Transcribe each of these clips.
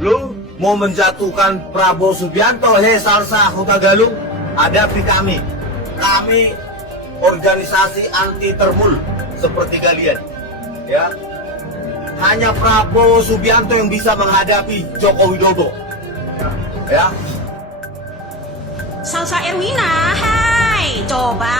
Lu mau menjatuhkan Prabowo Subianto, Salsa Hutagalung, hadapi kami. Kami organisasi anti termul seperti kalian. Ya. Hanya Prabowo Subianto yang bisa menghadapi Joko Widodo. Ya. Salsa Erwina, hai, coba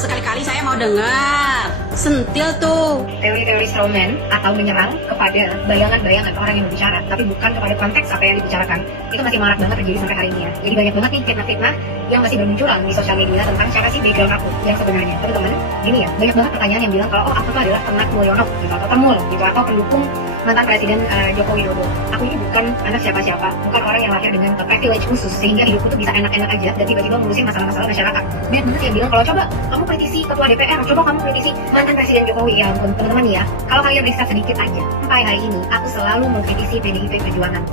sekali-kali saya mau dengar. Sentil tuh. Teori-teori strawman atau menyerang kepada bayangan-bayangan orang yang berbicara, tapi bukan kepada konteks apa yang dibicarakan. Itu masih marak banget terjadi sampai hari ini ya. Jadi banyak banget nih fitnah-fitnah yang masih bermunculan di sosial media tentang siapa sih background aku yang sebenarnya. Teman-teman, gini ya, banyak banget pertanyaan yang bilang kalau aku tuh adalah ternak Mulyono gitu, atau temul gitu, atau pendukung mantan Presiden Joko Widodo. Aku ini bukan anak siapa-siapa, bukan orang yang lahir dengan privilege khusus sehingga hidupku tuh bisa enak-enak aja dan tiba-tiba ngurusin masalah-masalah masyarakat. Banyak banget yang bilang kalau coba kamu kritisi ketua DPR, coba kamu kritisi mantan Presiden Jokowi. Ya ampun teman-teman ya, kalau kalian riset sedikit aja, sampai hari ini aku selalu mengkritisi PDIP Perjuangan.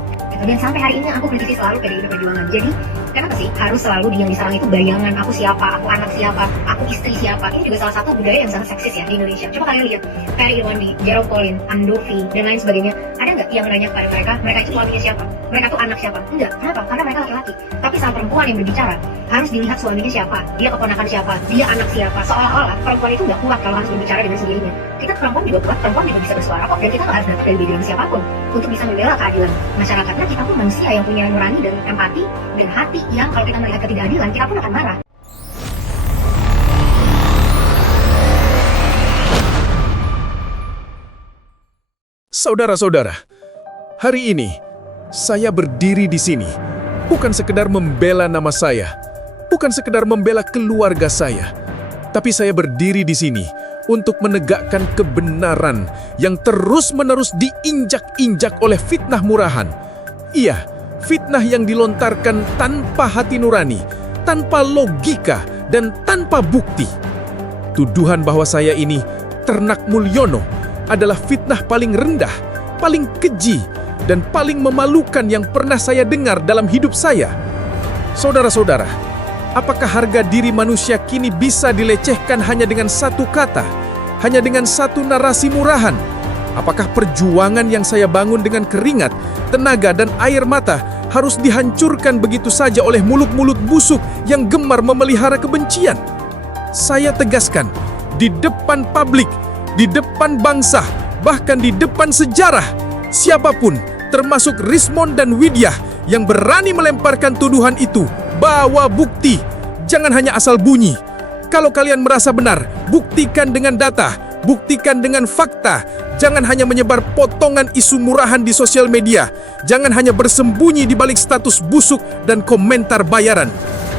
Dan sampai hari ini aku kritisi selalu PDIP Perjuangan. Jadi kenapa sih harus selalu yang diserang itu bayangan aku siapa, aku anak siapa, aku istri siapa? Ini juga salah satu budaya yang sangat seksis ya di Indonesia. Coba kalian lihat Ferry Irwandi, Gerald Colin, Andovi dan lain sebagainya. Ada nggak yang menanya kepada mereka itu suaminya siapa? Mereka tuh anak siapa? Enggak. Kenapa? Karena mereka laki-laki. Tapi saat perempuan yang berbicara harus dilihat suaminya siapa, dia keponakan siapa, dia anak siapa. Seolah-olah perempuan itu nggak kuat kalau harus berbicara dengan sendirinya. Kita perempuan juga kuat, perempuan juga bisa bersuara kok. Dan kita nggak harus dapat dari background siapapun untuk bisa membela keadilan masyarakat. Nah, kita pun manusia yang punya nurani dan empati dan hati yang kalau kita melihat ketidakadilan kita pun akan marah. Saudara-saudara, hari ini saya berdiri di sini bukan sekedar membela nama saya, bukan sekedar membela keluarga saya, tapi saya berdiri di sini untuk menegakkan kebenaran yang terus-menerus diinjak-injak oleh fitnah murahan. Iya, fitnah yang dilontarkan tanpa hati nurani, tanpa logika, dan tanpa bukti. Tuduhan bahwa saya ini ternak Mulyono adalah fitnah paling rendah, paling keji, dan paling memalukan yang pernah saya dengar dalam hidup saya. Saudara-saudara, apakah harga diri manusia kini bisa dilecehkan hanya dengan satu kata, hanya dengan satu narasi murahan? Apakah perjuangan yang saya bangun dengan keringat, tenaga, dan air mata harus dihancurkan begitu saja oleh mulut-mulut busuk yang gemar memelihara kebencian? Saya tegaskan, di depan publik, di depan bangsa, bahkan di depan sejarah, siapapun, termasuk Rismon dan Widya, yang berani melemparkan tuduhan itu, bawa bukti. Jangan hanya asal bunyi. Kalau kalian merasa benar, buktikan dengan data, buktikan dengan fakta. Jangan hanya menyebar potongan isu murahan di sosial media. Jangan hanya bersembunyi di balik status busuk dan komentar bayaran.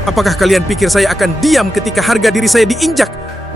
Apakah kalian pikir saya akan diam ketika harga diri saya diinjak?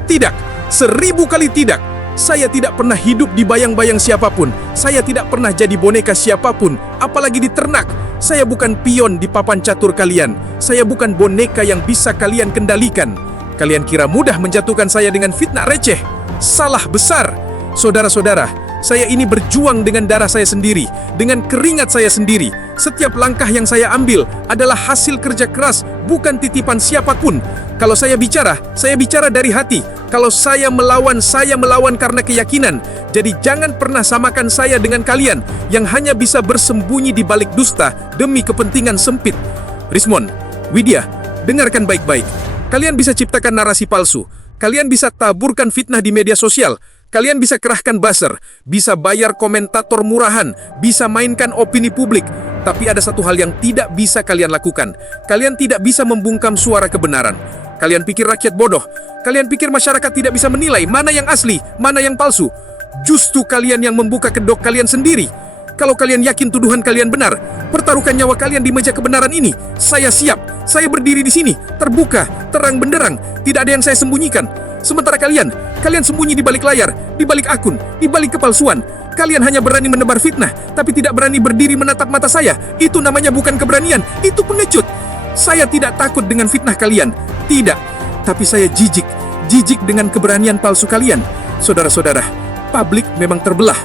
Tidak, 1000 kali tidak. Saya tidak pernah hidup di bayang-bayang siapapun. Saya tidak pernah jadi boneka siapapun, apalagi diternak. Saya bukan pion di papan catur kalian. Saya bukan boneka yang bisa kalian kendalikan. Kalian kira mudah menjatuhkan saya dengan fitnah receh? Salah besar. Saudara-saudara, saya ini berjuang dengan darah saya sendiri, dengan keringat saya sendiri. Setiap langkah yang saya ambil adalah hasil kerja keras, bukan titipan siapapun. Kalau saya bicara dari hati. Kalau saya melawan karena keyakinan. Jadi jangan pernah samakan saya dengan kalian yang hanya bisa bersembunyi di balik dusta demi kepentingan sempit. Rismon, Widya, dengarkan baik-baik. Kalian bisa ciptakan narasi palsu. Kalian bisa taburkan fitnah di media sosial. Kalian bisa kerahkan buzzer, bisa bayar komentator murahan, bisa mainkan opini publik. Tapi ada satu hal yang tidak bisa kalian lakukan. Kalian tidak bisa membungkam suara kebenaran. Kalian pikir rakyat bodoh. Kalian pikir masyarakat tidak bisa menilai mana yang asli, mana yang palsu. Justru kalian yang membuka kedok kalian sendiri. Kalau kalian yakin tuduhan kalian benar, pertaruhkan nyawa kalian di meja kebenaran ini. Saya siap. Saya berdiri di sini, terbuka, terang benderang. Tidak ada yang saya sembunyikan. Sementara kalian sembunyi di balik layar, di balik akun, di balik kepalsuan. Kalian hanya berani menebar fitnah, tapi tidak berani berdiri menatap mata saya. Itu namanya bukan keberanian, itu pengecut. Saya tidak takut dengan fitnah kalian. Tidak. Tapi saya jijik dengan keberanian palsu kalian. Saudara-saudara, publik memang terbelah.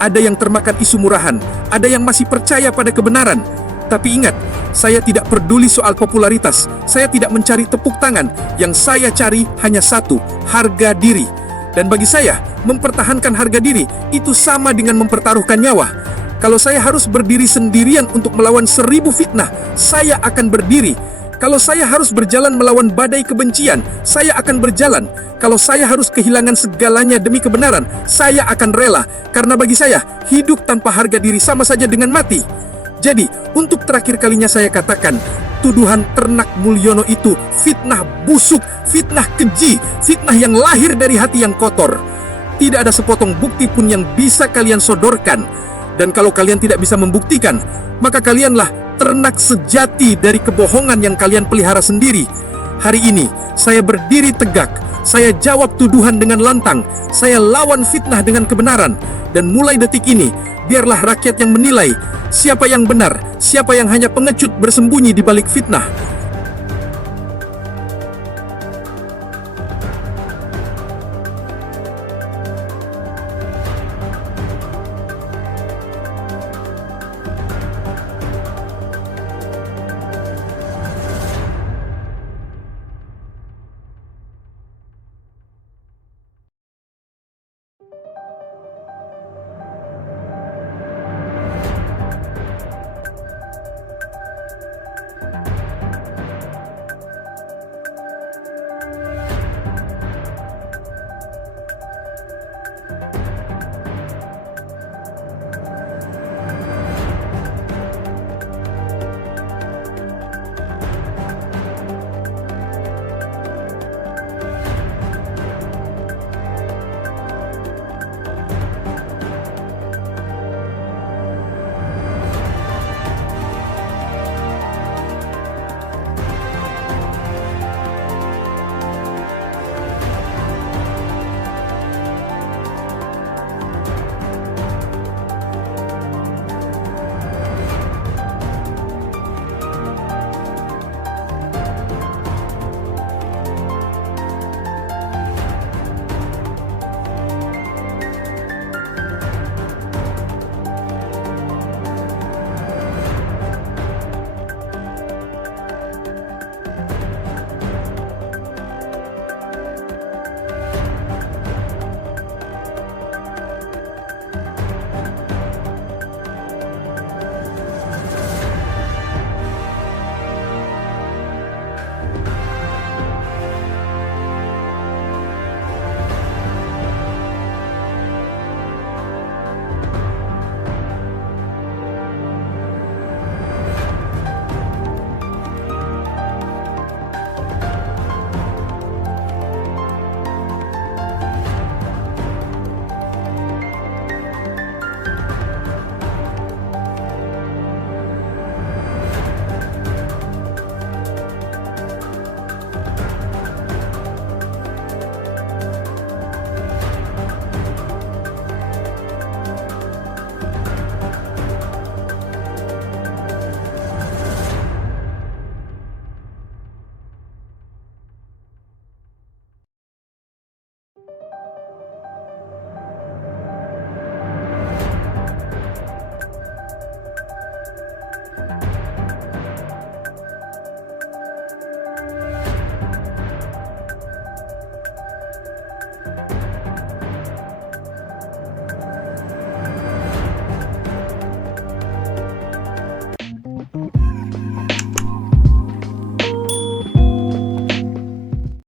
Ada yang termakan isu murahan, ada yang masih percaya pada kebenaran. Tapi ingat, saya tidak peduli soal popularitas. Saya tidak mencari tepuk tangan. Yang saya cari hanya satu, harga diri. Dan bagi saya, mempertahankan harga diri itu sama dengan mempertaruhkan nyawa. Kalau saya harus berdiri sendirian untuk melawan 1000 fitnah, saya akan berdiri. Kalau saya harus berjalan melawan badai kebencian, saya akan berjalan. Kalau saya harus kehilangan segalanya demi kebenaran, saya akan rela. Karena bagi saya, hidup tanpa harga diri sama saja dengan mati. Jadi, untuk terakhir kalinya saya katakan, tuduhan Ternak Mulyono itu fitnah busuk, fitnah keji, fitnah yang lahir dari hati yang kotor. Tidak ada sepotong bukti pun yang bisa kalian sodorkan. Dan kalau kalian tidak bisa membuktikan, maka kalianlah ternak sejati dari kebohongan yang kalian pelihara sendiri. Hari ini, saya berdiri tegak. Saya jawab tuduhan dengan lantang. Saya lawan fitnah dengan kebenaran. Dan mulai detik ini, biarlah rakyat yang menilai siapa yang benar, siapa yang hanya pengecut bersembunyi di balik fitnah.